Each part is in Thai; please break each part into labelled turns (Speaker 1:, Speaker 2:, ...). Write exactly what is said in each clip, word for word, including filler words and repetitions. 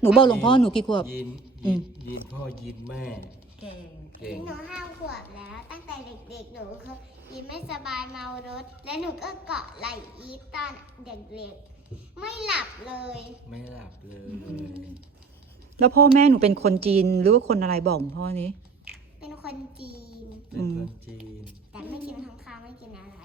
Speaker 1: นูบอกหลวงพ่อหนูกี่ขวบ
Speaker 2: ยินยินยินพ่อยินแม่
Speaker 3: เก่ง
Speaker 2: เก่ง
Speaker 4: หนูห้าขวบแล้วตั้งแต่เด็กๆหนูเคยอีไม่สบายเมารถและหนูก็เกาะไหล่อีตอนเด็กๆไม่หลับเลย
Speaker 2: ไม่หลับเลย
Speaker 1: แล้วพ่อแม่หนูเป็นคนจีนหรือว่าคนอะไรบอกหลวงพ่อนี้
Speaker 4: เป็นคนจีน
Speaker 2: เป็นคนจีน
Speaker 4: แต่ไม่กินข้างคาวไม่กินอะไร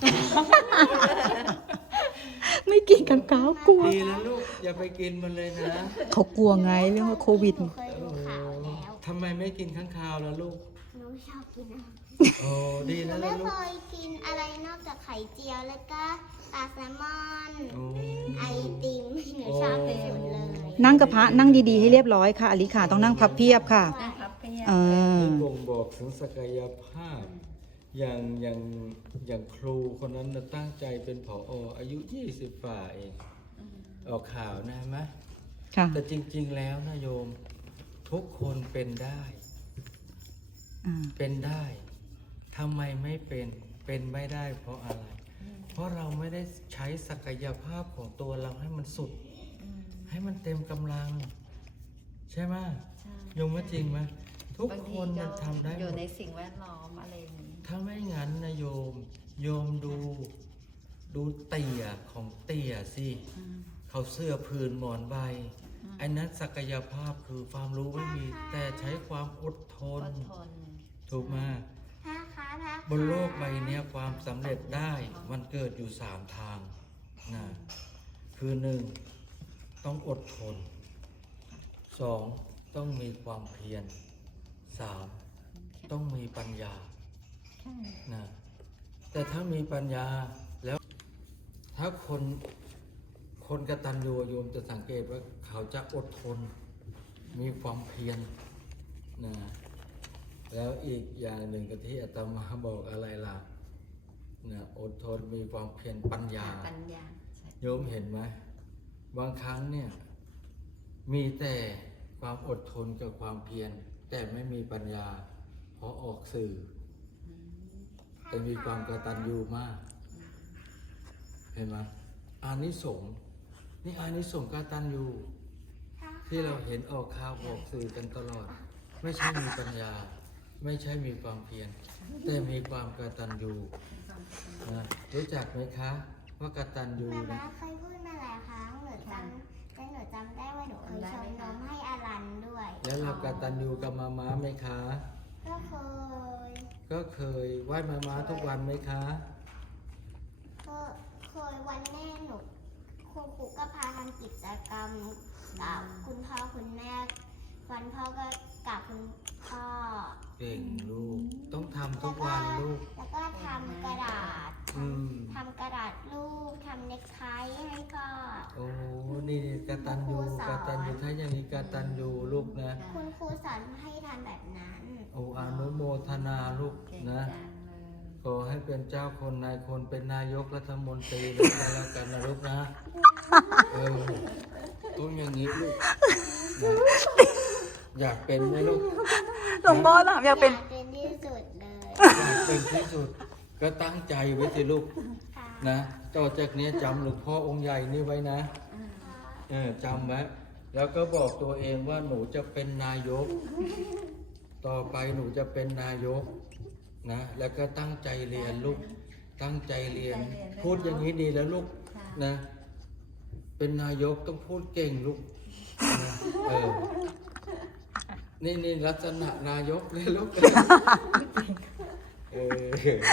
Speaker 1: ไม่กินกันก้าวกลัว
Speaker 2: ดีแล้วลูกอย่าไปกินมันเลยนะ
Speaker 1: เขากลัวไงเรื่องว่าโควิด
Speaker 4: หนูเคยดูข่าวแล้ว
Speaker 2: ทำไมไม่กินข้างคาวล่ะลูก
Speaker 4: หนูชอบกินอาหาร
Speaker 2: โอ้ดี
Speaker 4: หนู
Speaker 2: แล้ว
Speaker 4: ไม่
Speaker 2: ลู
Speaker 4: เค
Speaker 2: ก
Speaker 4: ยกินอะไรนอกจากไข่เจียวแล้วก็ปลาแซลมอน
Speaker 2: โอ้
Speaker 4: ไอติมหนูชอบที่สุดเลย
Speaker 1: นั่งกับพระนั่งดีๆให้เรียบร้อยค่ะอลิขาต้องนั่งพับเพียบค่ะ
Speaker 3: นะครับเพีย
Speaker 1: เออ
Speaker 2: บ่งบอกถึงศักยภาพ อย่างอย่างอย่างครูคนนั้นน่ะตั้งใจเป็นผออายุยี่สิบฝ่าเองออกข่าวนะไหม
Speaker 1: ค่ะ
Speaker 2: แต่จริงๆแล้วนะโยม ทุกคนเป็นได้
Speaker 1: อ่า
Speaker 2: เป็นได้ทำไมไม่เป็นเป็นไม่ได้เพราะอะไร เพราะเราไม่ได้ใช้ศักยภาพของตัวเราให้มันสุด ให้มันเต็มกำลัง ใช่ไหม
Speaker 3: ใช่
Speaker 2: โยมว่าจริงไหมทุก
Speaker 3: บาง
Speaker 2: ค
Speaker 3: ที
Speaker 2: น
Speaker 3: ก็
Speaker 2: มันทำได้ห
Speaker 3: อยู่
Speaker 2: มด
Speaker 3: ในสิ่งแวดล้อมอะไรอย่างนี้
Speaker 2: ถ้าไม่งั้นนะโยม โยมดู ดูเตี่ยของเตี่ยสิ
Speaker 3: อืม
Speaker 2: เขาเสื้อผืนหมอนใบไอ้นั้นศักยภาพคือความรู้ไม่มี แต่ใช้ความอดท
Speaker 3: อน ดทน
Speaker 2: ถูกไหม
Speaker 4: พระคะพระ
Speaker 2: บนโลกใบนี้ความสำเร็จได้มันเกิดอยู่สามทางนะคือหนึ่งต้องอดทนสองต้องมีความเพียรสามต้องมีปัญญา
Speaker 3: ใช่
Speaker 2: นะแต่ถ้ามีปัญญาแล้ว ถ้าคนคนกตัญญูโยมจะสังเกตว่าเขาจะอดทน มีความเพียรนะแล้วอีกอย่างหนึ่งก็ที่อาตมาบอกอะไรล่ะนะอดทนมีความเพียรปัญญา
Speaker 3: ปัญญาใช่
Speaker 2: โยมเห็นไหมบางครั้งเนี่ยมีแต่ความอดทนกับความเพียรแต่ไม่มีปัญญาเพราะออกสื่อ แต่มีความกตัญญูมาก เห็นไหมอานิสงส์นี่อานิสงส์กตัญญูที่เราเห็นออกข่าวออกสื่อกันตลอด ไม่ใช่มีปัญญา ไม่ใช่มีความเพียรแต่มีความกตัญญูนะรู้จักไหมคะว่ากตัญญู
Speaker 4: มา
Speaker 2: นะ
Speaker 4: ม่าเคยพูดมาหลายครั้งหนูจำแต่หนูจำได้ว่าหนูเคยชงนมให้อารันด้วย
Speaker 2: แล้วเรากตัญญูกับมาม้าไหมคะ
Speaker 4: ก็เคย
Speaker 2: ก็เคยไหว้มาม้าทุกวันไหมคะ
Speaker 4: ก็เคยวันแม่หนูคุณครูก็พาทำกิจกรรมกับคุณพ่อคุณแม่วันพ่อก็กับคุณพ่อ
Speaker 2: เก่งลูก ต้องทำทุกวันลูก
Speaker 4: แล้วก็ทำกระดาษ
Speaker 2: อืม
Speaker 4: ทำกระดาษรูปทำเน็กไทให้พ่อ
Speaker 2: โอ้นี่กตัญญูกตัญญูถ้าอย่างนี้กตัญญูลูกนะ
Speaker 4: คุณครูสอนให้ทำแบบนั้น
Speaker 2: โอ้อนุโมทนาลูก
Speaker 3: เก่ง
Speaker 2: นะ
Speaker 3: จังเลย
Speaker 2: ขอให้เป็นเจ้าคนนายคนเป็นนายกรัฐมนตรีแล้วกันแล้วกันนะลูกนะ เออต้องอย่างนี้ลูกนะอยากเป็นไหมลูก
Speaker 1: หลวงพ่อถามอยากเป็น
Speaker 4: อยากเป็นที่สุดเลย
Speaker 2: อยากเป็นที่สุด ก็ตั้งใจไว้สิลูก
Speaker 4: ค่ะ
Speaker 2: นะต่อจากนี้จำหลวงพ่อองค์ใหญ่นี่ไว้นะ เออจำไว้ แล้วก็บอกตัวเองว่าหนูจะเป็นนายก ต่อไปหนูจะเป็นนายกนะ แล้วก็ตั้งใจเรียนลูก ตั้งใจเรียน พูดอย่างนี้ดีแล้วลูกนะ เป็นนายกต้องพูดเก่งลูกนะเออ นี่นี่ลักษณะนายกเลยลูก เออ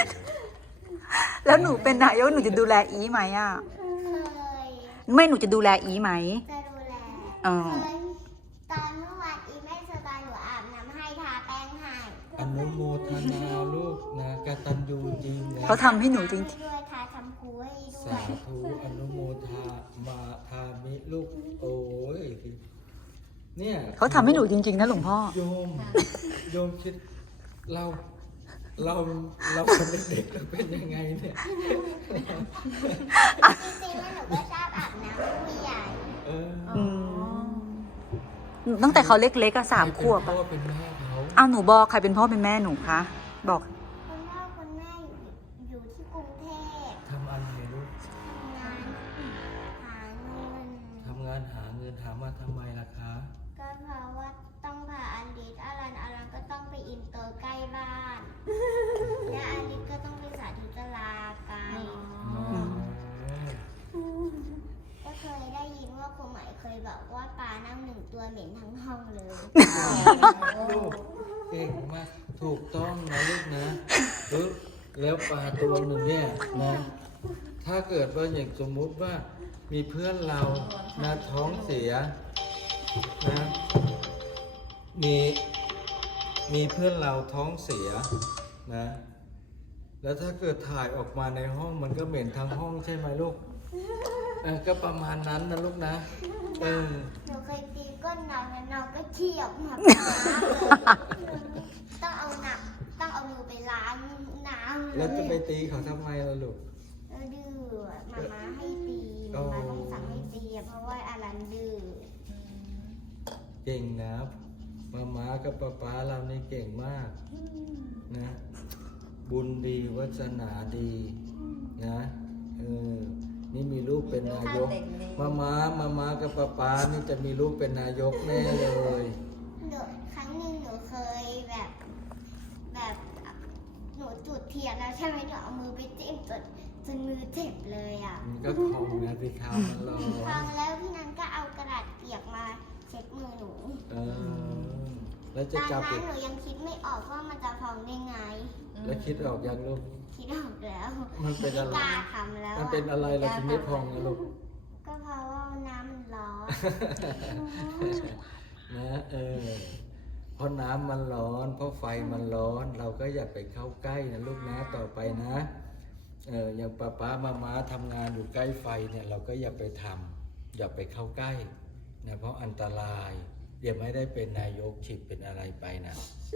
Speaker 1: แล้วหนูเป็นนายกหนูจะดูแลอีไหมอ่ะ
Speaker 4: เคย
Speaker 1: ไม่หนูจะดูแลอีไหม
Speaker 4: จะดูแล
Speaker 1: อ๋อ
Speaker 4: เคยตอนเมื่อวานอีไม่สบายหนูอาบน้ำให้ทาแป้งให้
Speaker 2: อนุโมทนาลูกนะกตัญญูจริงนะ
Speaker 1: เขาทำให้หนูจริง
Speaker 4: ด้วยทาแชมพูให้ด้ว
Speaker 2: สาย ธุอนุโมทามาทามิลูก โอ้ยเนี่ย
Speaker 1: เขาทำให้หนูจริงๆนะหลวงพ่อ
Speaker 2: โยม โยมคิดเรา เราเราเป็นเด็กๆเราเป็นยังไงเนี่ย
Speaker 4: จริงๆแล้วหนูก็ชอบอาบน้ำให้ผู้ใหญ่
Speaker 2: เออ
Speaker 1: อืมตั้งแต่เขาเล็กๆอะสามขวบ
Speaker 2: ใคร
Speaker 1: อะ
Speaker 2: เป็นพ่อเป็นแม่เขา
Speaker 1: อ้าวหนูบอกใครเป็นพ่อเป็นแม่หนูคะ บอก
Speaker 4: คุณพ่อคุณแม่อยู่ที่กรุงเทพ
Speaker 2: ทำอะไรลูก
Speaker 4: ทำงานหาเงิน
Speaker 2: ทำงานหาเงินหามาทำไมไมล่ะคะ
Speaker 4: ก็เพราะว่าต้องพาอันดิตอารันอารันก็ต้องไปอินเตอร์ใกล้บ้าน และอันดิตก็ต้องไปสาธิตลาไกล
Speaker 2: อ๋อ
Speaker 4: ก็เคยได้ยินว่าครูไหมเคยบอกว่าปลานั่งหนึ่งตัวเหม็นทั้งห้องเลย
Speaker 2: ลูกเก่งมากถูกต้องนะลูกนะปึ๊บแล้วปลาตัวหนึ่งเนี่ยนะถ้าเกิดว่าอย่างสมมุติว่ามีเพื่อนเรานะท้องเสียนะมีมีเพื่อนเราท้องเสียนะแล้วถ้าเกิดถ่ายออกมาในห้องมันก็เหม็นทั้งห้องใช่ไหมลูกเออก็ประมาณนั้นนะลูกนะเออ
Speaker 4: หนูเคยตีก้นน้องแล้วน้องก็ขี้ออกมาต้องเอาหนักต้องเอามือไปล้างน้ำเล
Speaker 2: แล้วจะไป
Speaker 4: ย
Speaker 2: ตีเขาทำไมล่ะลูก
Speaker 4: เออดื้ออะมาม่าให้ตีมาม่าต้องสั่งให้ตีอะเพราะว่าอารันดื้อ
Speaker 2: เก่งนะมาม้ากับป๊าป๊าเรานี่เก่งมากนะ บุญดีวาสนาดีนะเออนี่มีลูกเป็นนายกมาม้ามาม้ากับป๊าป๊านี่จะมีลูกเป็นนายกแน่เลย
Speaker 4: หนูครั้งหนึ่งหนูเคยแบบแบบหนูจุดเทียนแล้วใช่ไหมหนูเอามือไปจิ้มจนจนมือเจ็บเลยอ่ะ
Speaker 2: มันก็พองนะสิครับมันร้อ
Speaker 4: พอน แล้วพี่นันก็เอากระดาษเปียกมาเช็ดมือหนู
Speaker 2: เออแล้ว
Speaker 4: ต
Speaker 2: จะ
Speaker 4: อน
Speaker 2: จับ
Speaker 4: นั้
Speaker 2: อี
Speaker 4: น
Speaker 2: ก
Speaker 4: หนูยังคิดไม่ออกว่ามันจะพองได้ไง
Speaker 2: แล้วคิดออกยังลูก
Speaker 4: คิดออกแล้ว
Speaker 2: มันเป็นอะไร
Speaker 4: ไม่กล้าทำแล้ว
Speaker 2: มัน
Speaker 4: อะ
Speaker 2: เป็นอะไรเราถึงไม่พองนะลูก
Speaker 4: ก็เพราะว่าน้ำมันร้อน
Speaker 2: นะเออเพราะน้ำมันร้อน เพราะไฟมันร้อน เราก็อย่าไปเข้าใกล้นะลูกนะต่อไปนะเอออย่างป้าป้ามาม้าทำงานอยู่ใกล้ไฟเนี่ยเราก็อย่าไปทำอย่าไปเข้าใกล้นะเพราะอันตรายเดี๋ยวไม่ได้เป็นนายกฉิบเป็นอะไรไปนะ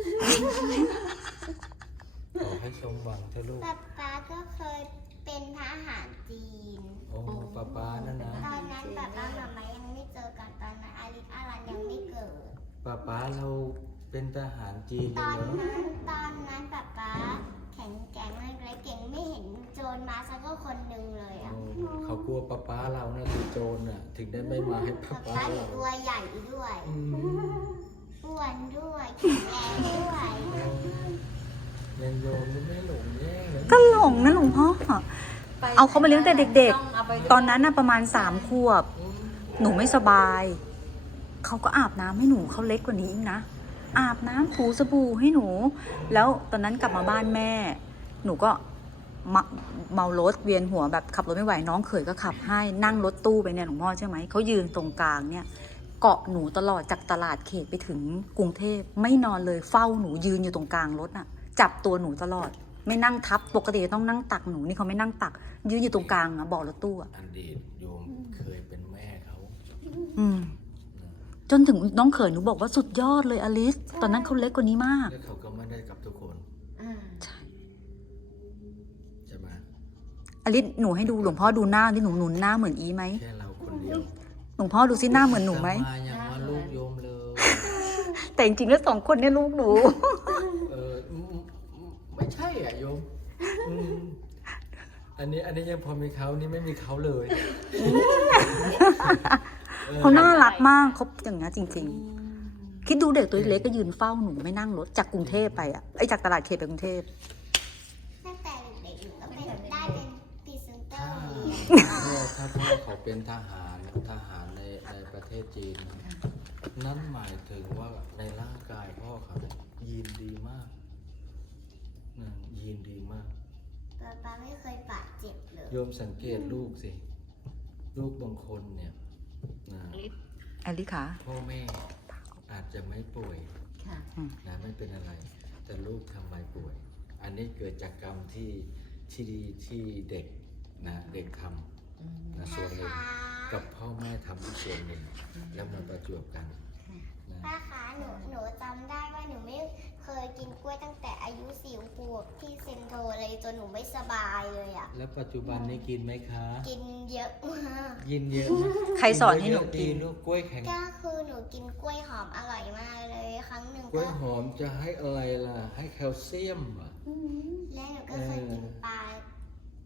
Speaker 2: ขอให้สมหวังเถอะลูก
Speaker 4: ป๊าป๊าก็เคยเป็นทหารจีน
Speaker 2: โอ้ป้าป้านั่นนะ
Speaker 4: ตอนนั้นป๊าป๊ามาม่ายังไม่เจอกันตอนนั้นอาริสอารันยังไม่เกิด
Speaker 2: ป้าป้าเราเป็นทหารจีน
Speaker 4: ต
Speaker 2: เล
Speaker 4: อย น
Speaker 2: เหรอ
Speaker 4: นั้นตอนนั้นป๊าป๊าแข็งแกร่งมากเลยเก่งไม่เห็นโจรมาสักก็คนหนึ่งเลยอ่ะ
Speaker 2: โอ้เขากลัวป้าป้าเรานะคือโจรน่ะ ถึงได้ไม่มาให้ป้า
Speaker 4: ป๊า
Speaker 2: ป้า
Speaker 4: ป๊าหนู
Speaker 2: เรา
Speaker 4: ตัวใหญ่ด้วย
Speaker 2: อืม
Speaker 4: อ้วนด้วยแข็งแรงด้วย
Speaker 2: ยังโยมยังไม่หลงแย่เลย
Speaker 1: ก็หลงนะหลวงพ่อ เอาเขามาเลี้ยงแต่เด็กๆ ตอนนั้นน่ะประมาณสามขวบ หนูไม่สบาย เขาก็อาบน้ำให้หนูเขาเล็กกว่านี้อีกนะ อาบน้ำถูสบู่ให้หนู แล้วตอนนั้นกลับมาบ้านแม่ หนูก็เมาเมารถเวียนหัวแบบขับรถไม่ไหวน้องเขยก็ขับให้นั่งรถตู้ไปเนี่ยหลวงพ่อใช่ไหมเขายืนตรงกลางเนี่ย เกาะหนูตลอดจากตลาดเขตไปถึงกรุงเทพไม่นอนเลยเฝ้าหนูยืนอยู่ตรงกลางรถน่ะ จับตัวหนูตลอด ไม่นั่งทับปกติจะต้องนั่งตักหนูนี่เขาไม่นั่งตัก ยืนอยู่ตรงกลางอะเบอกรถตู้อะ
Speaker 2: อันดีตโยมเคยเป็นแม่เขา
Speaker 1: อืม จนถึงน้องเขยหนูบอกว่าสุดยอดเลยอลิส ตอนนั้นเขาเล็กกว่านี้มาก
Speaker 2: แล้วเขาก็ไม่ได้กับทุกคน
Speaker 3: อ่า
Speaker 1: ใช่
Speaker 2: ใช่ไหม
Speaker 1: อลิสหนูให้ดูหลวงพ่อดูหน้าที่หนูหนุนหน้าเหมือนอีไหม
Speaker 2: แค่เราคนเดียว
Speaker 1: หลวงพ่อดูซิหน้าเหมือนหนูไหม
Speaker 2: มาอย่างว่าลูกโยมเลย
Speaker 1: แต่จริงๆแล้วสองคนเนี่ยลูกหนู
Speaker 2: เอออืมอืมไม่ใช่อ่ะโยมอืมอันนี้อันนี้ยังพอมีเขานี่ไม่มีเขาเลยออ
Speaker 1: เขาน่ารักมากเขาอย่างนี้ยจริง ๆ คิดดูเด็กตัวเล็กก็ยืนเฝ้าหนูไม่นั่งรถจากกรุงเทพไปอ่ะไอ้จากตลาดเขตไปกรุงเทพ
Speaker 4: ตั้งแต่เด็กๆหนูก็เป็นได้เป็นพรีเซนเตอ
Speaker 2: ถ้า
Speaker 4: ร์
Speaker 2: ถ้าพ่อเขาเป็นทหารทหารในในประเทศจีน นั่นหมายถึงว่าในร่างกายพ่อเขาเนี่ยยีนดีมากนะยีนดีมาก
Speaker 4: ป๊าป๊าไม่เคยบาดเจ็บเลย
Speaker 2: โยมสังเกตลูกสิ ลูกบางคนเนี่ยนะ
Speaker 1: อลิสคะ
Speaker 2: พ่อแม่อาจจะไม่ป่วย
Speaker 3: ค่ะ
Speaker 2: นะไม่เป็นอะไร แต่ลูกทำไมป่วย อันนี้เกิดจากกรรมที่ที่ดีที่เด็กนะเด็กทำนะส่วนหนึ่งกับพ่อแม่ทำอีกส่วนหนึ่งแล้วมาประจวบกันนะ
Speaker 4: ป้าคะหนูหนูจำได้ว่าหนูไม่เคยกินกล้วยตั้งแต่อายุสี่ขวบที่เซนโทรเลยจนหนูไม่สบายเลยอ่ะ
Speaker 2: แล้วปัจจุบันนี้กินไหมคะ
Speaker 4: กินเยอะมาก
Speaker 2: ยินเยอะไหม
Speaker 1: ใครสอนให้หนูกิน
Speaker 2: ลูกกล้วยแข็ง
Speaker 4: ก็คือหนูกินกล้วยหอมอร่อยมากเลย ครั้งหนึ่ง
Speaker 2: กล้วย
Speaker 4: ก็
Speaker 2: หอมจะให้อะไรล่ะ ให้แคลเซียมเหรอ
Speaker 4: และหนูก็เคยกินปลา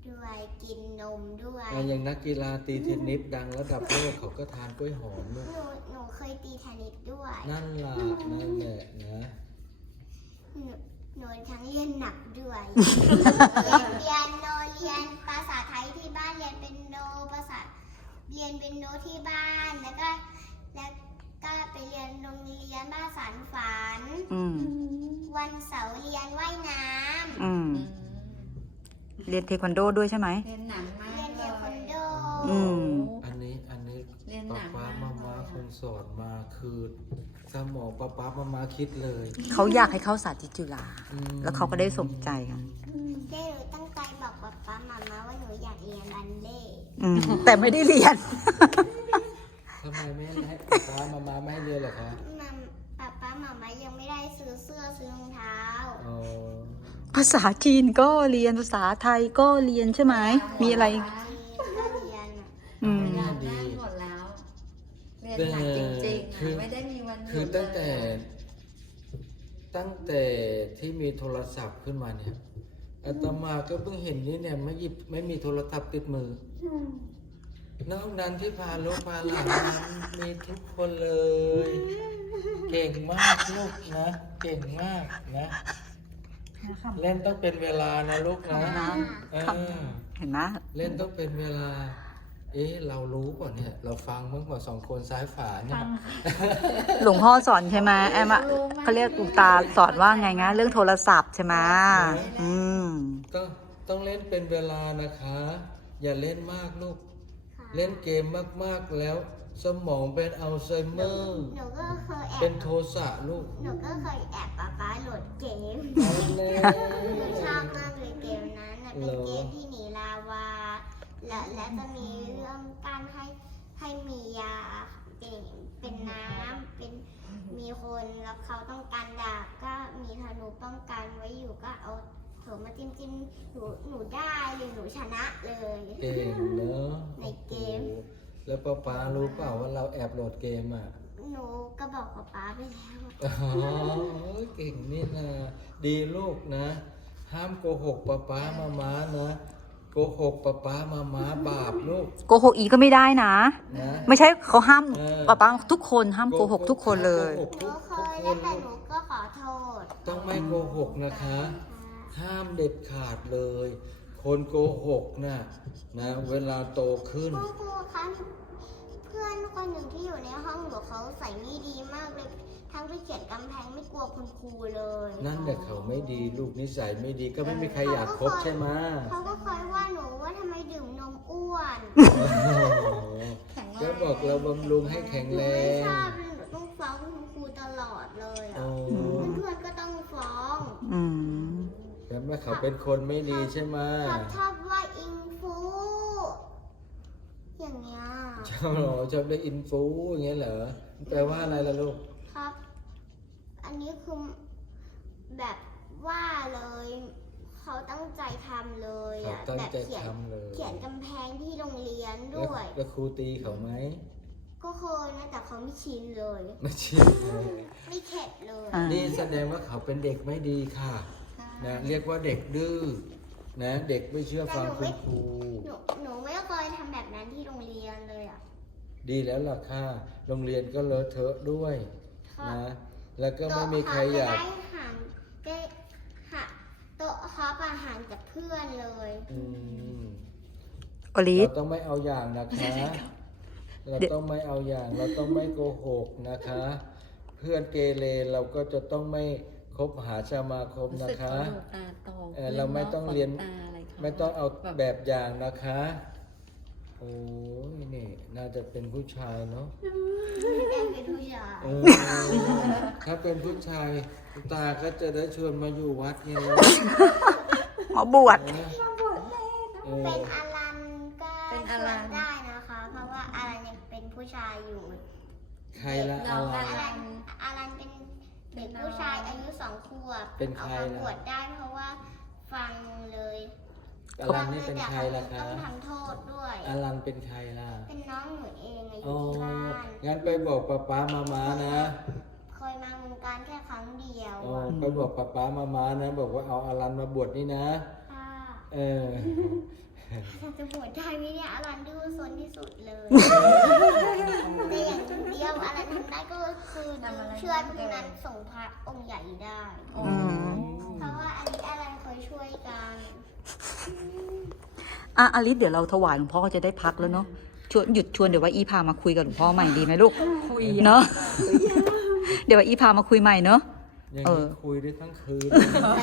Speaker 4: ด้วยกินนมด้วย
Speaker 2: อ่ะอย่างนักกีฬาตีเทนนิสดังระดับโลกเขาก็ทานกล้วยหอมลูก
Speaker 4: หนูหนูเคยตีเทนนิสด้วย
Speaker 2: นั่นล่ะนั่นแหละนะ
Speaker 4: หนูหนูทั้งเรียนหนักด้วย เรียนเรียนโนเรียนภาษาไทยที่บ้านเรียนเป็นโนภาษาเรียนเป็นโนที่บ้านแล้วก็แล้วก็ไปเรียนโรงเรียนบ้านสารฝัน
Speaker 1: อืม
Speaker 4: วันเสาร์เรียนว่ายน้
Speaker 1: อืม
Speaker 3: อืม
Speaker 1: เรียนเทควันโดด้วยใช่ไหม
Speaker 3: เรียนหนังมา
Speaker 4: ำเรียน
Speaker 3: ก
Speaker 4: เท
Speaker 3: เลย
Speaker 4: ควันโด
Speaker 1: อืม
Speaker 2: อันนี้อันนี้
Speaker 3: เรียนห
Speaker 2: ป๊า
Speaker 3: นัง
Speaker 2: ป๊าม
Speaker 3: าก
Speaker 2: มา
Speaker 3: เลย
Speaker 2: มา
Speaker 3: อะ
Speaker 2: คนสอนมาคือสมองป๊าป๊ามามาคิดเลย
Speaker 1: เขาอยากให้เข้าสาธิตจุฬา
Speaker 2: อืม
Speaker 1: แล้วเขาก็ได้สมใจค่ะ
Speaker 4: ได้หนูตั้งใจบอกป๊าป๊ามามาว่าหนูอยากเรียนบัลเล่ต์
Speaker 1: อืม แต่ไม่ได้เรียน
Speaker 2: ทำไมไม่ให้ป๊าป๊ามามาไม่ให้เรียนเหรอคะ
Speaker 4: มาป๊าป๊ามามายังไม่ได้ซื้อเสื้อซื้อรองเท้า
Speaker 2: อ๋อ
Speaker 1: ภาษาจีนก็เรียน ภาษาไทยก็เรียนใช่ไหม มีอะไร
Speaker 4: จีนก็เรียนอะ
Speaker 1: อืม
Speaker 3: เวลาได้หมดแล้ว เรียนหนักจริงๆ
Speaker 2: คือ
Speaker 3: อะไม่ได้มีวันหยุด
Speaker 2: คือตั้งแต่
Speaker 3: เลยอะ
Speaker 2: ตั้งแต่ที่มีโทรศัพท์ขึ้นมาเนี่ยอาตมาก็เพิ่งเห็นนี่เนี่ยไม่หยิบไม่มีโทรศัพท์ติดมือนอกนั้นที่พาลูกพาหลานนั้นมีทุกคนเลย เก่งมากลูกนะ เก่งมากนะ เล่นต้องเป็นเวลานะลูกนะเออ
Speaker 1: เห็นไหม
Speaker 2: เล่นต้องเป็นเวลา เอ๊ะเรารู้ป่ะเนี่ย เราฟังเมื่อก่อนสองคนซ้ายฝาเนี่ย
Speaker 1: หลวงพ่อสอนใช่ไหมแอมอะเขาเรียกอุตาสอนว่าไงนะเรื่องโทรศัพท์ใช่ไหมอืม
Speaker 2: ต้องต้องเล่นเป็นเวลานะคะ อย่าเล่นมากลูก เล่นเกมมากๆแล้ว สมองเป็นอัลไซเมอร์
Speaker 4: หนูก็เคยแอ
Speaker 2: เป็น
Speaker 4: บ
Speaker 2: โทสะลูก
Speaker 4: หนูก็เคยแอบป๊าป๊าโหลดเกม
Speaker 2: เอาเลย
Speaker 4: หนูชอบมากเลยเกมนั้นน่ะเป็น
Speaker 2: เหรอ
Speaker 4: เกมที่หนีลาวา และและจะมีเรื่องการให้ให้มียาเป็นเป็นน้ำเป็นมีคนแล้วเขาต้องการดาบก็มีธนูป้องกันไว้อยู่ก็เอาเถอมาจิ้มจิ้มหนูหนูได้เลยหนูชนะเลย
Speaker 2: เก่งเนอะ
Speaker 4: ในเกม
Speaker 2: โอ้โหแล้วป้าป๊ารู้เปล่าว่าเราแอบโหลดเกมอ่ะ
Speaker 4: หนูก็บอกป๊าป๊าไปแล้ว
Speaker 2: อ๋อเก่งนี่นะดีลูกนะ ห้ามโกหกป้าป๊ามาม้านะโกหกป้าป๊ามาม้าบาปลูก
Speaker 1: โกหกอีกก็ไม่ได้นะ
Speaker 2: นะ
Speaker 1: ไม่ใช่เขาห้าม
Speaker 2: เออ
Speaker 1: ป้าป้าทุกคนห้ามโกหกทุกคนเลย
Speaker 2: โกหก
Speaker 4: หนู
Speaker 2: ทุก
Speaker 4: เค
Speaker 2: ทุก
Speaker 4: ย
Speaker 2: ค
Speaker 4: แล้ว
Speaker 2: น
Speaker 4: แต่
Speaker 2: ลูก
Speaker 4: หนูก็ขอโทษ
Speaker 2: ต้องไม่โกหกนะคะ ห้ามเด็ดขาดเลย คนโกหกน่ะนะเวลาโตขึ้น
Speaker 4: ครูครูคะเพื่อนคนหนึ่งที่อยู่ในห้องหนูเขาใส่ไม่ดีมากเลย ทั้งไปเขียนกำแพงไม่กลัวคุณครูเลย
Speaker 2: นั่นแหละเขาไม่ดีลูกนิสัยไม่ดีก็ไม่มีใครอยากคบใช่ไหม
Speaker 4: เขาก็คอยว่าหนูว่าทำไมดื่มนมอ้วน
Speaker 2: โอ้โห
Speaker 3: แข็งแรง
Speaker 2: ก็บอกเราบำรุงให้แข็ง
Speaker 4: หนู
Speaker 2: แร
Speaker 4: ไม่
Speaker 2: ง
Speaker 4: ชอบเลยหนูต้องฟ้องคุณครูตลอดเลยอ่ะ
Speaker 2: โอ้
Speaker 4: เพื่อนๆก็ต้องฟ้อง
Speaker 1: อืม
Speaker 2: แต่ว่าเขาเป็นคนไม่ดีใช่ไหม
Speaker 4: เขาชอบว่าอิงฟู อย่างเงี้ย
Speaker 2: ชอบเหรอชอบได้อินฟูอย่างเงี้ยเหรอแปลว่าอะไรล่ะลูก
Speaker 4: ครับ อันนี้คือแบบว่าเลย เขาตั้งใจทำเลย
Speaker 2: เขา
Speaker 4: อ่ะ
Speaker 2: ตั้ง
Speaker 4: แบบ
Speaker 2: ใจ
Speaker 4: เขียน
Speaker 2: ทำเลย
Speaker 4: เขียนกำแพงที่โรงเรียน
Speaker 2: แล้ว
Speaker 4: ด้วย
Speaker 2: แล้วครูตีเขาไหม
Speaker 4: ก็เคยนะแต่เขาไม่ชินเลย
Speaker 2: ไม่ชินเลย
Speaker 4: ไม่เข็ดเลย
Speaker 1: อ่า
Speaker 2: นี่แสดงว่าเขาเป็นเด็กไม่ดีค่ะนะเรียกว่าเด็กดื้อนะเด็กไม่เชื่อฟังคุณครู
Speaker 4: หนูหนูไม่เคยทำแบบนั้นที่โรงเรียนเลยอ่ะ
Speaker 2: ดีแล้วล่ะค่ะโรงเรียนก็เลอะเทอะด้วย
Speaker 4: ค่ะ
Speaker 2: นะแล้วก็ไม่มีใครอยาก
Speaker 4: โต๊ะเขจะได้ห่างได้ห่างโต๊ะคอปอาหารจากเพื่อนเลย
Speaker 2: อืม
Speaker 1: โอลิฟ
Speaker 2: เราต้องไม่เอาอย่างนะคะ เราต้องไม่เอาอย่าง เราต้องไม่โกหกนะคะ เพื่อนเกเรเราก็จะต้องไม่คบหาสมาคม
Speaker 3: รู้
Speaker 2: นะ
Speaker 3: สึก
Speaker 2: คะ
Speaker 3: ว่าหนูตาโต
Speaker 2: เออเราไม่ต้องเรียน
Speaker 3: ขตาอะไรเขา
Speaker 2: ไม่ต้องเอา
Speaker 3: แบบ
Speaker 2: แบบอย่างนะคะ โอ้ยนี่น่าจะเป็นผู้ชายเนาะ
Speaker 4: ไม่ได้เป็นผู้ชาย
Speaker 2: เออถ้าเป็นผู้ชายตาก็จะได้ชวนมาอยู่วัดนี่แหละ
Speaker 1: หมอบวช
Speaker 2: เออ
Speaker 4: เป็นอารันก็
Speaker 3: เป็น
Speaker 4: ช
Speaker 3: อา
Speaker 4: วน
Speaker 3: รัน
Speaker 4: ได้นะคะ เพราะว่าอารันยังเป็นผู้ชายอยู่
Speaker 2: ใครละ
Speaker 3: น้
Speaker 2: อะ
Speaker 3: อง
Speaker 2: ไร
Speaker 3: อา
Speaker 4: อา
Speaker 3: รั
Speaker 4: รั
Speaker 3: น
Speaker 4: นอารันเป็นเด็กผู้ชายอายุสองขวบ
Speaker 2: เป็นใคร
Speaker 4: ออกมา
Speaker 2: ล่ะ
Speaker 4: บวชได้เพราะว่าฟังเลย
Speaker 2: อลันนี่เป็นใครล่ะ
Speaker 4: ต้
Speaker 2: คะ
Speaker 4: องทำโทษด้วย
Speaker 2: อลันเป็นใครล่ะ
Speaker 4: เป็นน้องหนูเองอายุ
Speaker 2: อ๋อ
Speaker 4: ที่บ้าน
Speaker 2: งั้นไปบอกป้าป้ามามานะ
Speaker 4: เคยมาเมืองการแค่ครั้งเดียว
Speaker 2: อ๋อไปบอกป้าป้ามามานะ บอกว่าเอาอลันมาบวชนี่นะ
Speaker 4: ค่ะ
Speaker 2: เออ
Speaker 4: ฉันจะบวชได้ไหมเนี่ยอลันดื้อซนที่สุดเลยแต่อย่างเดียวอลันทำได้ก็คือเชื่อตรงนั้นส่งพระองค์ใหญ่ได้
Speaker 3: โอ้
Speaker 4: เพราะว่าอันนี้อลันเคยช่วยกัน
Speaker 1: อ่ะอลิสเดี๋ยวเราถวายหลวงพ่อก็จะได้พักแล้วเนาะชวนหยุดชวนเดี๋ยวว่าอีพามาคุยกับหลวงพ่อใหม่ดีไหมลูก
Speaker 3: คุย
Speaker 1: เนาะเดี๋ยวว่าอีพามาคุยใหม่เนาะ
Speaker 2: อย่าง
Speaker 1: เอ
Speaker 2: นี้
Speaker 1: อ
Speaker 2: คุยได้ทั้งคืน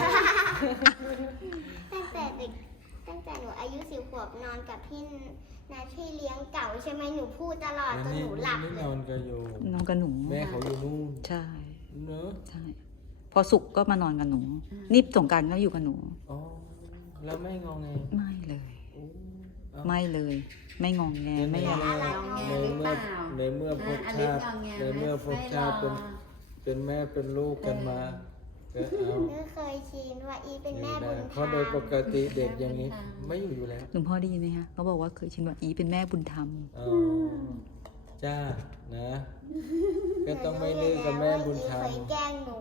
Speaker 4: ตั้งแต่เด็กตั้งแต่หนูอายุสิบขวบนอนกับพี่นาที่เลี้ยงเก่าใช่ไหมหนูพูดตลอดจน
Speaker 2: นี่
Speaker 4: หนูหลับ
Speaker 2: นี่
Speaker 4: เล
Speaker 2: นอย นกับโยม
Speaker 1: นอนกับหนู
Speaker 2: แม่เขาอยู่นู่น
Speaker 1: ใช่
Speaker 2: เนอะ
Speaker 1: ใช่ พอสุกร์ก็มานอนกับหนู นี่สงกรานต์ก็อยู่กับหนู
Speaker 2: อ๋อแล้วไม่งอแง
Speaker 1: ไม่เลย
Speaker 2: โอ้เอ้า
Speaker 1: ไม่เลย ไม่งองแงไม่
Speaker 2: ใน
Speaker 1: อะไร
Speaker 2: เมื่อในเมื่อในเมื่อภพชาติในเมื่อภพชาติเป็นเป็นแม่เป็นลูกกันมาก็เอา
Speaker 4: ไม่เคยชินว่าอีเป็นแม่บุญธรรม
Speaker 2: เพราะโดยปกติเด็กอย่างนี้ ไม่อยู่อยู่แล้ว
Speaker 1: หลวงพ่อได้ยินไหมคะเขาบอกว่าเคยชินว่าอีเป็นแม่บุญธรรม
Speaker 2: อ๋อจ้านะ ก็ต้องไม่ลือกับแม่บุญธรร
Speaker 4: เค
Speaker 2: ม
Speaker 4: ยแกล้งหนู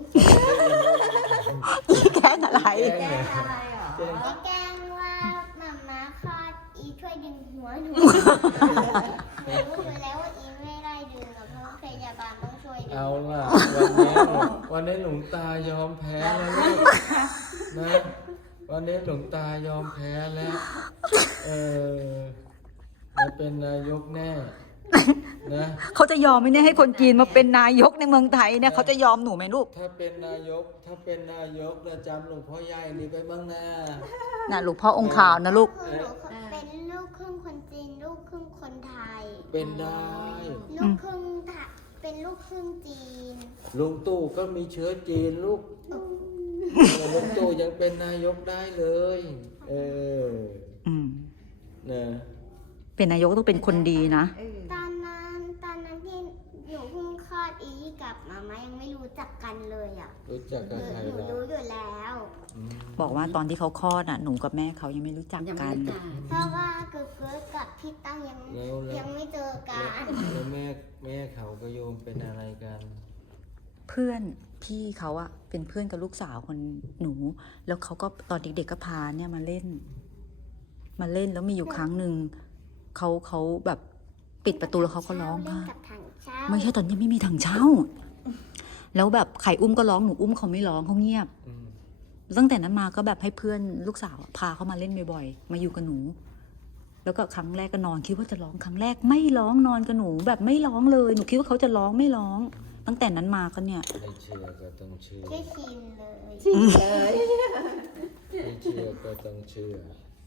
Speaker 1: แค่อะไร
Speaker 2: แกล้ง
Speaker 3: แก้อะไรเหรอ
Speaker 4: ไม่แกล้งว่ามาม่าคลอดอีช่วยดึงหัวหนูหนูรู้อยู่แล้วว่าอีไม่ได้ดึงหรอกเพราะว่าพยาบาลต้องช่วยดึง
Speaker 2: เอาล่ะ วันนี้วันนี้หลวงตายอมแพ้แล้วลูกนะวันนี้หลวงตายอมแพ้แล้ว เออจะเป็นนายกแน่นะ
Speaker 1: เขาจะยอมไหมเนี่ยให้คนจีนมาเป็นนายกในเมืองไทยเนี่ยเขาจะยอมหนูไหมลูก
Speaker 2: ถ้าเป็นนายก ถ้าเป็นนายกจะจำหลวงพ่อใหญ่นี่ไปบ้างนะ
Speaker 1: น่ะหลวงพ่อองค์ขาวนะลูก
Speaker 4: คือหนูเป็นลูกครึ่งคนจีนลูกครึ่งคนไทย
Speaker 2: เป็นได้
Speaker 4: ลูกครึ่งไทยเป็นลูกครึ่งจีน
Speaker 2: ลุงตู่ก็มีเชื้อจีนลูกเออลุงตู่ยังเป็นนายกได้เลย เออ
Speaker 1: อืม
Speaker 2: นะ
Speaker 1: เป็นนายกต้องเป็นคนดีนะ
Speaker 3: เออ
Speaker 4: ตอนนั้นตอนนั้นที่หนูเพิ่งคลอดอีกับมาม่ายังไม่รู้จักกันเลยอ่ะ
Speaker 2: รู้จักกับใคร
Speaker 4: หนู
Speaker 2: แล้ว
Speaker 4: รู้อยู่แล้ว
Speaker 2: อืม
Speaker 1: บอกว่าตอนที่เขาคลอดอ่ะหนูกับแม่เขายังไม่รู้จัก
Speaker 3: ยัง
Speaker 1: กั
Speaker 3: ไม่
Speaker 1: น
Speaker 3: ได้จ่าย
Speaker 4: เพราะว่าเกิดเกิดกับพี่ตั้งยัง
Speaker 2: แล้วแล้ว
Speaker 4: ยังไม่เจอกัน
Speaker 2: แล้วแม่แม่เขาก็โยมเป็นอะไรกัน
Speaker 1: เพื่อนพี่เขาอะเป็นเพื่อนกับลูกสาวคนหนู แล้วเขาก็ตอนเด็กๆก็พาเนี่ยมาเล่น มาเล่นแล้วมีอยู่ครั้งหนึ่งเขาเขาแบบปิดประตูแล้วเขาก็ร้อง
Speaker 4: เล่น
Speaker 1: ค่ะ
Speaker 4: กับถังเช่า
Speaker 1: ไม่ใช่ตอนนี้ไม่มีถังเช่า แล้วแบบไข่อุ้มก็ร้องหนูอุ้มเขาไม่ร้องเขาเงียบ
Speaker 2: อืม
Speaker 1: ตั้งแต่นั้นมาก็แบบให้เพื่อนลูกสาวพาเขามาเล่นบ่อยๆมาอยู่กับหนู แล้วก็ครั้งแรกก็นอนคิดว่าจะร้องครั้งแรกไม่ร้องนอนกับหนู แบบไม่ร้องเลยหนูคิดว่าเขาจะร้องไม่ร้อง ตั้งแต่นั้นมาก็เนี่ย
Speaker 2: ไม่เชื่อก็ต้องเชื่อ
Speaker 4: ชื่อชินเลย
Speaker 3: เลย
Speaker 2: ไม่เชื่อก็ต้องเชื่อ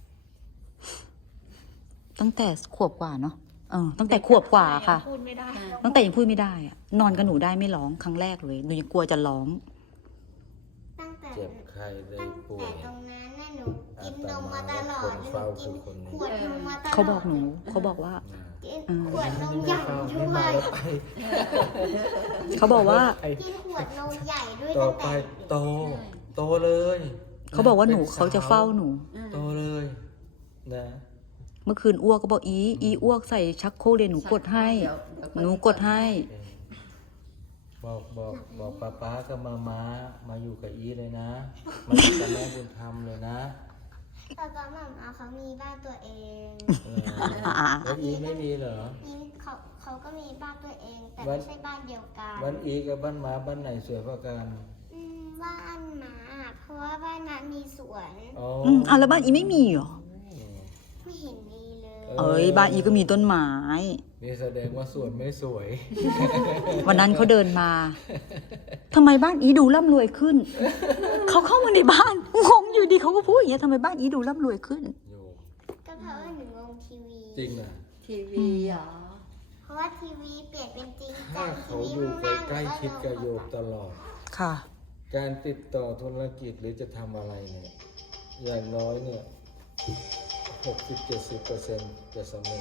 Speaker 1: ตั้งแต่ขวบกว่าเนาะเออตั้งแต่ขวบกว่าค่ะ
Speaker 3: พูดไม่ได้
Speaker 1: ตั้งแต่ยังพูดไม่ได้อะนอนกับหนูได้ไม่ร้องครั้งแรกเลยหนูยังกลัวจะร้อง
Speaker 4: ตั้งแต่
Speaker 2: เจ็บไข้ได้
Speaker 4: ตั้ง
Speaker 2: ป่ว
Speaker 4: แต่
Speaker 2: ย
Speaker 4: ตรงนั้นน่ะหนูกินนมมาตลอด
Speaker 2: คน
Speaker 4: หนู
Speaker 2: เฝ้า
Speaker 4: กิน
Speaker 2: คือคนนี้
Speaker 4: ขวดนมมาตลอด
Speaker 1: เขาบอกหนูเขาบอกว่า
Speaker 2: นะ
Speaker 4: กินขวดนมใหญ่ด้
Speaker 2: ไม่
Speaker 4: ว
Speaker 2: มาย แล้วไป
Speaker 1: เขาบอกว่า
Speaker 4: กินขวดนมใหญ่ด้วย
Speaker 2: ต่อ
Speaker 4: ตั้ง
Speaker 2: ไป
Speaker 4: แต่
Speaker 2: โต โตเลย
Speaker 1: เขาบอกว่าหนูเขาจะเฝ้าหนู
Speaker 2: โตเลยนะ
Speaker 1: เมื่อคืนอ้วกก็บอกอีอีอ้วกใส่ชักโครกเลยหนูกดให้ หนูกดให้
Speaker 2: บอกบอกบอกป้าป้ากับมาม้ามาอยู่กับอีเลยนะ มาอยู่กับแม่บุญธรรมเลยนะ
Speaker 4: ป้าป้าหม่ำเอาเขามีบ้านตัวเอง
Speaker 2: เออแล้วอีไม่มีเหรอ
Speaker 4: นี่เขาเขาก็มีบ้านตัวเอง แต่
Speaker 2: วั
Speaker 4: ไม่
Speaker 2: น
Speaker 4: ใช่บ้านเดียวกัน
Speaker 2: บ้านอีกับบ้านหมาบ้านไหนสวยกว่ากัน
Speaker 4: อืมบ้านหมาเพราะว่าบ้านหมามีสวน
Speaker 2: อ๋อ
Speaker 1: อืมอ่ะแล้วบ้านอีไม่มีเหรอ
Speaker 4: ไม่เห็นมีเลย
Speaker 1: เอ้ยบ้านอีก็มีต้นไม้
Speaker 2: นี่แสดงว่าสวนไม่สวย
Speaker 1: วันนั้นเขาเดินมาทำไมบ้านอีดูร่ำรวยขึ้น เขาเข้ามาในบ้านงงอยู่ดีเขาก็พูดอย่างเงี้ยทำไมบ้านอีดูร่ำรวยขึ้น
Speaker 2: โยม
Speaker 4: ก็เพราะว่าหนูลงทีวี
Speaker 2: จริงอ่ะ
Speaker 3: ทีวีเหรอ
Speaker 4: เพราะว่าทีวีเปลี่ยนเป็นจริง
Speaker 2: ถ้า
Speaker 4: จากที
Speaker 2: เขา
Speaker 4: วี
Speaker 2: อยู่
Speaker 4: ข้าง
Speaker 2: ใก
Speaker 4: ล่าง
Speaker 2: ล้ชิดกับโยมตลอด
Speaker 1: ค่ะ
Speaker 2: การติดต่อธุรกิจหรือจะทำอะไรเนี่ย อย่างน้อยเนี่ยหกสิบเจ็ดสิบเปอร์เซ็นต์จะสำเร็จ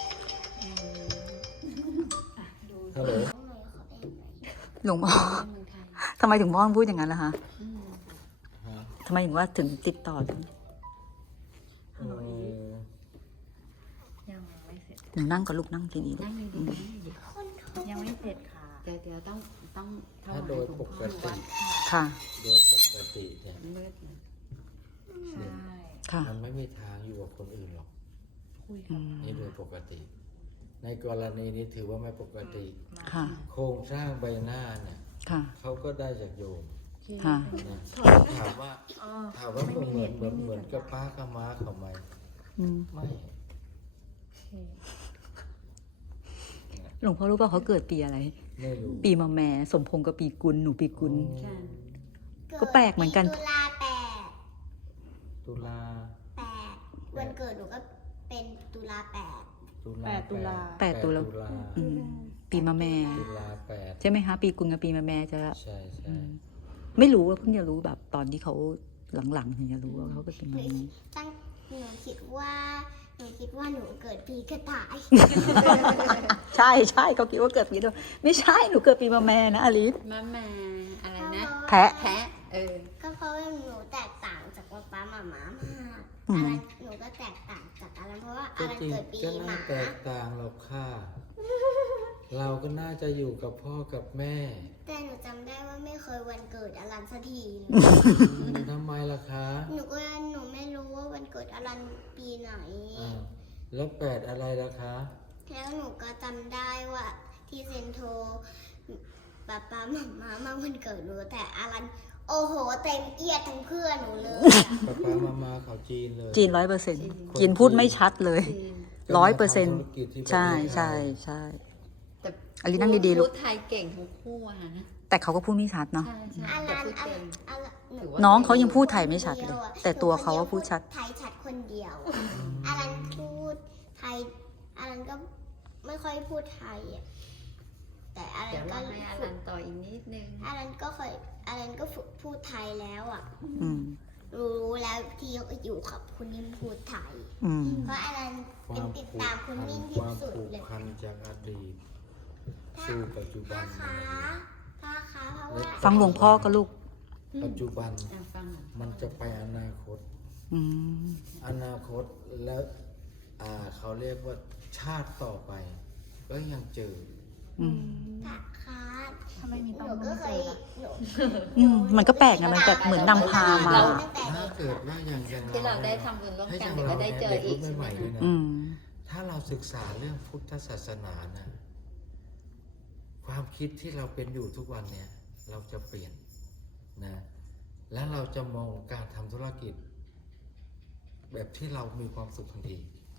Speaker 2: ฮัลโหล
Speaker 4: ข้างในเขาเองเลย
Speaker 1: หลวงพ่อ
Speaker 3: เมืองไทย
Speaker 1: ทำไมถึงพ่อพูดอย่างนั้นล่ะคะ
Speaker 3: อืม
Speaker 2: ฮะ
Speaker 1: ทำไมถึงว่าถึงติดต่อ
Speaker 2: เออ
Speaker 3: ยังไม่เสร็จ
Speaker 1: หนูนั่งกับลูกนั่งทีนี้ลู
Speaker 3: นั่
Speaker 1: ก
Speaker 3: งดีๆนั่งดี
Speaker 4: คนเขา
Speaker 3: ยังไม่เสร็จค่ะเดี๋ยวเดี๋ยวต้องต้องถว
Speaker 2: ถ้าย โดย
Speaker 3: หลวง
Speaker 2: ป
Speaker 3: พ่อก
Speaker 2: ติ
Speaker 3: วัดค่ะ
Speaker 1: ค่ะ
Speaker 2: โดยปกติเนี่ย
Speaker 3: มืดนะใช่
Speaker 1: ค่ะ
Speaker 2: มันไม่มีทางอยู่กับคนอื่นหรอก
Speaker 1: อืม
Speaker 2: นี่โดยปกติ ในกรณีนี้ถือว่าไม่ปกติ
Speaker 1: ค่ะ
Speaker 2: โครงสร้างใบหน้าเนี่ย
Speaker 1: ค่ะ
Speaker 2: เขาก็ได้จากโยม
Speaker 1: ค่ะ
Speaker 2: นะถามว่าถามว่าเหมือนเหมือนเหมือนเหมือนกับป้ากับม้าเขาไหม
Speaker 1: อืม
Speaker 2: ไม่
Speaker 1: หลวงพ่อรู้ป่ะเขาเกิดปีอะไร
Speaker 2: ไม่รู้
Speaker 1: ปีมะแม่สมพงษ์กับปีกุลหนูปีกุล
Speaker 3: ใช่
Speaker 1: ก็แปลกเหมือนกัน
Speaker 4: ตุลาแปด
Speaker 2: ตุลา
Speaker 4: แปดวันเกิดหนูก็เป็นตุลาแปด
Speaker 2: ตุลา
Speaker 5: แปดตุลา
Speaker 1: แปดตุลา อืมปีมะแม่
Speaker 2: ตุลาแปด
Speaker 1: ใช่ไหมคะ ปีกุลกับปีมะแม่จะ
Speaker 2: ใช่ใช่
Speaker 1: อืมไม่รู้ว่าเพิ่งจะรู้แบบตอนที่เขาหลังๆถึงจะรู้ว่าเขาก็เป็น
Speaker 4: ห
Speaker 1: มะ
Speaker 4: นู
Speaker 1: แม่
Speaker 4: ตั้งหนูคิดว่าหนูคิดว่าหนูเกิดปีกระต่าย
Speaker 1: ใช่ใช่เขาคิดว่าเกิดปีด้วยไม่ใช่หนูเกิดปีมะแม่นะอลิส
Speaker 3: มะแม่อะไรนะ
Speaker 1: แพะ
Speaker 3: แพะ เออ
Speaker 4: ก็เพราะว่าหนูแตกต่างจากป๊าป๊าหม่าม้ามาก
Speaker 1: อืม
Speaker 4: อะไรหนูก็แตกต่างจากอะไรเพราะว่าอะ
Speaker 2: ก็
Speaker 4: ไร
Speaker 2: จริง
Speaker 4: เกิดปี
Speaker 2: ก็
Speaker 4: ห
Speaker 2: น่า
Speaker 4: มา
Speaker 2: แตกต่างหรอกค่ะ เราก็น่าจะอยู่กับพ่อกับแม่
Speaker 4: แต่หนูจำได้ว่าไม่เคยวันเกิดอลันสักทีเลย
Speaker 2: อืมทำไมล่ะคะ
Speaker 4: หนูก็หนูไม่รู้ว่าวันเกิดอลันปีไหน
Speaker 2: อ้าวแล้วแปดอะไรล่ะคะ
Speaker 4: แล้วหนูก็จำได้ว่าที่เซนโทรป๊าป๊าหม่าม้ามาวันเกิดหนูแต่อลันโอ้โหเต็มเอียดทั้งเพื่อนหนูเลยอะ
Speaker 2: ป้าป้ามามาเขาจีนเลย
Speaker 1: จีนร้อยเปอร์เซ็นต์จีนพูดไม่ชัดเลย
Speaker 3: จีน
Speaker 1: ร้อยเปอร์เซ็นต์
Speaker 2: ทำธุรกิจที่ประเทศ
Speaker 1: ใช่
Speaker 2: ไทย
Speaker 1: ใช่ใช่
Speaker 3: แต่
Speaker 1: อลิสนั่งดีๆลู
Speaker 3: พู
Speaker 1: ก
Speaker 3: ดไทยเก่งทั้งคู่อะนะ
Speaker 1: แต่เขาก็พูดไม่ชัดเนาะ
Speaker 3: ใช่ใช่
Speaker 4: อ
Speaker 3: แต่
Speaker 4: ลัน
Speaker 3: พูด
Speaker 4: อ
Speaker 3: เก่
Speaker 4: ลั
Speaker 3: ง
Speaker 4: นอลันหนู
Speaker 3: ถือว่า
Speaker 1: น้องเขายังพูดไทยไม่ชัดเลย แต่ตัวเขาว่าพูดชัด
Speaker 4: ไทยชัดคนเดียวอลันพูดไทยอลันก็ไม่ค่อยพูดไทยอะแต่อลั
Speaker 3: เดี๋ย
Speaker 4: น
Speaker 3: ว
Speaker 4: ก็
Speaker 3: เราให้อารันต่ออีกนิดนึง
Speaker 4: อลันก็เคยอลันก็ฝึกพูดไทยแล้วอ่ะ
Speaker 1: อืม
Speaker 4: รู้แล้วที่อยู่กับคุณนิ่มพูดไทย
Speaker 1: อืม
Speaker 4: เพราะอลัน
Speaker 2: ควา
Speaker 4: เป็น
Speaker 2: ม
Speaker 4: ติด
Speaker 2: ผูก
Speaker 4: ตามคุณ
Speaker 2: พัน
Speaker 4: นิ่ม
Speaker 2: ค
Speaker 4: ที่
Speaker 2: วาม
Speaker 4: สุด
Speaker 2: ผูก
Speaker 4: เลย
Speaker 2: พันจากอดีตสู่ปัจจุบั
Speaker 4: ป้าน คะป้าคะเพราะว่า
Speaker 1: ฟังหลวงพ่อก็ลูก
Speaker 2: ปัจจุบัน
Speaker 3: อ่ะฟังหน่อย
Speaker 2: มันจะไปอนาคต
Speaker 1: อืม
Speaker 2: อนาคตแล้วอ่าเขาเรียกว่าชาติต่อไป ก็ยังเจอ
Speaker 1: อืม
Speaker 4: ป้าคะ
Speaker 5: ถ้าไม่มี
Speaker 4: ห
Speaker 5: ต้อ
Speaker 4: นู
Speaker 5: ง
Speaker 4: ก็
Speaker 5: ไม่
Speaker 4: เค
Speaker 5: เจ
Speaker 4: ย
Speaker 5: อละ
Speaker 4: หนู
Speaker 1: อืมมันก็แปลกนะมันแบบเหมือนนำพามา
Speaker 4: ตั้งแต่
Speaker 2: ถ้า
Speaker 4: เด็ก
Speaker 2: เกิดว่าอย่างอย่าง
Speaker 3: ที่เราได้
Speaker 2: นี่ย
Speaker 3: ทำบุญร่วม
Speaker 2: ให้
Speaker 3: กัน
Speaker 2: อย่าง
Speaker 3: เดี๋ยว
Speaker 2: เรา
Speaker 3: ก็ได้
Speaker 2: เนี่ย
Speaker 3: เจอ
Speaker 2: เด็ก
Speaker 3: อี
Speaker 2: รุ่
Speaker 3: ก
Speaker 2: น
Speaker 3: ใช่ไห
Speaker 2: ให
Speaker 3: ม
Speaker 2: ม่ๆด้วย
Speaker 3: คะ
Speaker 2: นะ
Speaker 1: อืม
Speaker 2: ถ้าเราศึกษาเรื่องพุทธศาสนานะความคิดที่เราเป็นอยู่ทุกวันเนี่ย เราจะเปลี่ยนนะ และเราจะมองการทำธุรกิจ แบบที่เรามีความสุขทันที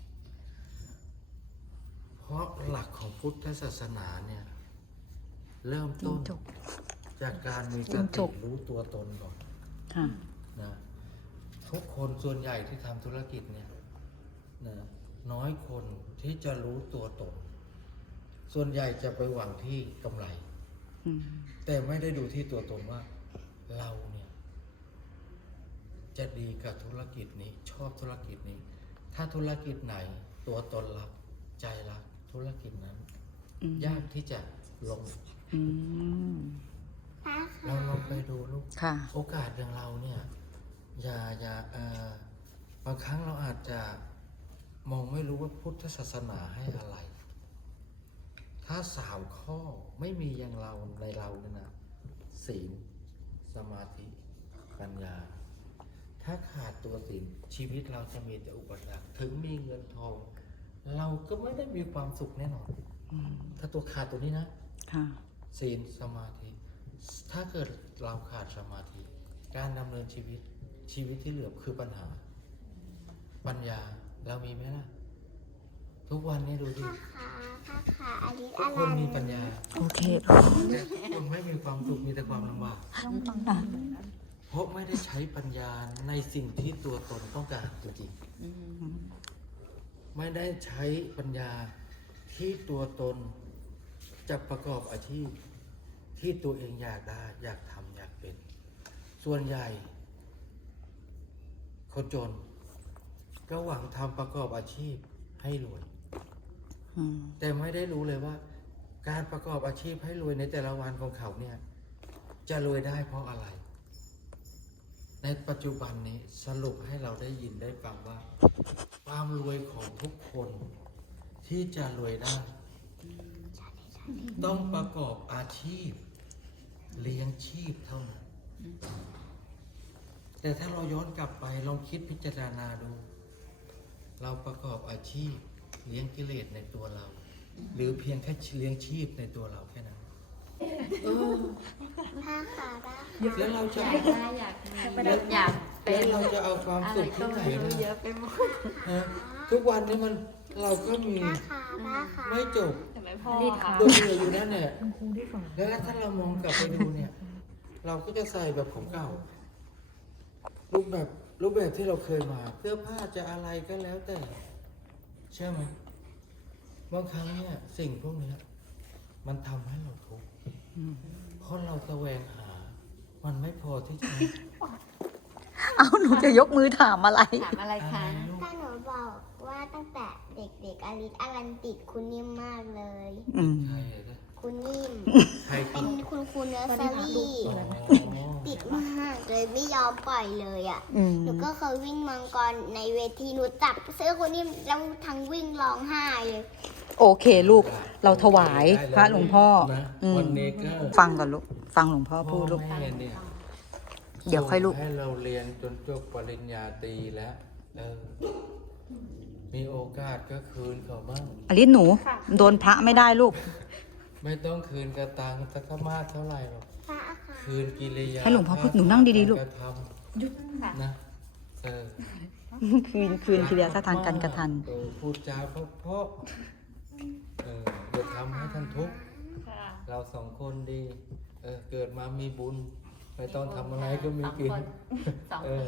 Speaker 2: เพราะหลักของพุทธศาสนาเนี่ย เริ่มต้น
Speaker 1: จบ
Speaker 2: จากการมีส
Speaker 1: จ
Speaker 2: ติ
Speaker 1: บ
Speaker 2: รู้ตัวตนก่อน
Speaker 1: ค่ะ
Speaker 2: นะทุกคนส่วนใหญ่ที่ทำธุรกิจเนี่ยนะน้อยคนที่จะรู้ตัวตน ส่วนใหญ่จะไปหวังที่กำไร
Speaker 1: อืม
Speaker 2: แต่ไม่ได้ดูที่ตัวตนว่าเราเนี่ย จะดีกับธุรกิจนี้ ชอบธุรกิจนี้ ถ้าธุรกิจไหน ตัวตนรักใจรักธุรกิจนั้น
Speaker 1: อืม
Speaker 2: ยากที่จะลง
Speaker 1: อืม
Speaker 4: ป้า
Speaker 2: เรา
Speaker 4: คะ
Speaker 2: ลองไปดูลูก
Speaker 1: ค่ะ
Speaker 2: โอกาสอย่างเราเนี่ย อย่าอย่าเอ่อบางครั้งเราอาจจะมองไม่รู้ว่าพุทธศาสนาให้อะไร ถ้าสามข้อไม่มีอย่างเราในเราเนี่ยนะศีลสมาธิ ปัญญา ถ้าขาดตัวศีลชีวิตเราจะมีแต่อุปสรรคถึงมีเงินทอง เราก็ไม่ได้มีความสุขแน่นอน
Speaker 1: อืม
Speaker 2: ถ้าตัวขาดตัวนี้นะ
Speaker 1: ค่ะ
Speaker 2: ศีลสมาธิ ถ้าเกิดเราขาดสมาธิ การดำเนินชีวิตชีวิตที่เหลือคือปัญหา ปัญญาเรามีไหมล่ะ ทุกวันนี้ดูดิ
Speaker 4: ป้าคะป้าคะอลิส
Speaker 2: ทุ
Speaker 4: อก
Speaker 2: ค
Speaker 4: ลั
Speaker 2: น
Speaker 4: น
Speaker 2: มีปัญญา
Speaker 1: โอเค
Speaker 2: แต่คนไม่มีความสุขมีแต่ความลำบาก
Speaker 5: ต้องฟังกันนะ
Speaker 2: เพราะไม่ได้ใช้ปัญญาในสิ่งที่ตัวตนต้องการจริง
Speaker 3: อืม
Speaker 2: ๆไม่ได้ใช้ปัญญาที่ตัวตนจะประกอบอาชีพ ที่ตัวเองอยากได้อยากทำอยากเป็น ส่วนใหญ่ คนจนก็หวังทำประกอบอาชีพให้รวย
Speaker 1: อืม
Speaker 2: แต่ไม่ได้รู้เลยว่า การประกอบอาชีพให้รวยในแต่ละวันของเขาเนี่ย จะรวยได้เพราะอะไร ในปัจจุบันนี้สรุปให้เราได้ยินได้ฟังว่า ความรวยของทุกคนที่จะรวยได้ ต้องประกอบอาชีพ เลี้ยงชีพเท่านั้นแต่ถ้าเราย้อนกลับไปลองคิดพิจารณาดู เราประกอบอาชีพเลี้ยงกิเลสในตัวเรา หรือเพียงแค่เลี้ยงชีพในตัวเราแค่นั้นเออ
Speaker 4: ผ้าขาวได้
Speaker 2: แล้วเราจะ
Speaker 3: อยากได้อยากมีอยากเป็
Speaker 2: แล้ว
Speaker 3: น
Speaker 2: เราจะเอาความ
Speaker 3: อะไร
Speaker 2: สุข
Speaker 3: ก็
Speaker 2: ที่ไหน
Speaker 3: ไม่รู้เย
Speaker 2: ล่ะ
Speaker 3: อะไปหมด
Speaker 2: ฮะทุกวันนี้มันเราก็มี
Speaker 4: ผ้าขาวผ้าขาว
Speaker 2: ไม่จบ
Speaker 3: แต่ไม่พอค่ะ
Speaker 2: ตัวเบื่ออยู่นั่นแหละแล้วถ้าเรามองกลับไปดูเนี่ย เราก็จะใส่แบบของเก่า รูปแบบรูปแบบที่เราเคยมาเสื้อผ้าจะอะไรก็แล้วแต่ เชื่อไหมบางครั้งเนี่ยสิ่งพวกเนี้ยมันทำให้เราทุกข์เพราะเราแสวงหา มันไม่พอที่จะ
Speaker 1: เอาหนูจะยกมือถามอะไร
Speaker 3: ถามอะไรคะ
Speaker 4: ถ้าหนูบอกว่าตั้งแต่เด็กๆอลิสอลันติดคุณนิ่มมากเลย
Speaker 1: อืม
Speaker 2: ใช่เลย
Speaker 4: คุณนิ่ม
Speaker 2: ใคร
Speaker 4: เป็
Speaker 2: กิ
Speaker 4: น
Speaker 2: น
Speaker 4: คุณครูเนอร์เซอรี่
Speaker 2: อ๋อ
Speaker 4: ติดมากเลยไม่ยอมปล่อยเลยอ่ะ
Speaker 1: อืม
Speaker 4: หนูก็เคยวิ่งมังกรในเวทีหนูจับเสื้อคุณนิ่มแล้วทั้งวิ่งร้องไห้เลย
Speaker 1: โอเคลูก เราถวายพระหลวงพ่อ
Speaker 2: นะ
Speaker 1: อืม
Speaker 2: วันนี้ก็
Speaker 1: ฟังก่อนลูก ฟังหลวงพ่อ
Speaker 2: พ่
Speaker 1: พู
Speaker 2: อ
Speaker 1: ดลูก
Speaker 2: แม่เนี่ย
Speaker 1: เดี๋ยวค่อยลูก
Speaker 2: ส่งให้เราเรียนจนจบปริญญาตรีแล้ว เออ มีโอกาสก็คืนเขาบ้าง
Speaker 1: อลิสหนู โดนพระไม่ได้ลูก
Speaker 2: ไม่ต้องคืนกระตังสักมากเท่าไหร่หรอก
Speaker 4: พระค่ะ
Speaker 2: คืนกิริยา
Speaker 1: ให้หลวงพ่อพูดหนูนั่งดีๆลูก
Speaker 2: ารท
Speaker 3: ยุดค่ะ
Speaker 2: ำนะ เออ
Speaker 1: คืนคืนทีเดียวสถานการกระทัน
Speaker 2: เออพูดจาเพราะเพราะๆเอออย่าทำให้ท่านทุกข์
Speaker 3: ค่ะ
Speaker 2: เราสองคนดี เออ เกิดมามีบุญ ไม่ต้องทำอะไรก็มี
Speaker 3: สอง
Speaker 2: กิน
Speaker 3: คนสอง
Speaker 2: เอ
Speaker 3: คน
Speaker 2: อ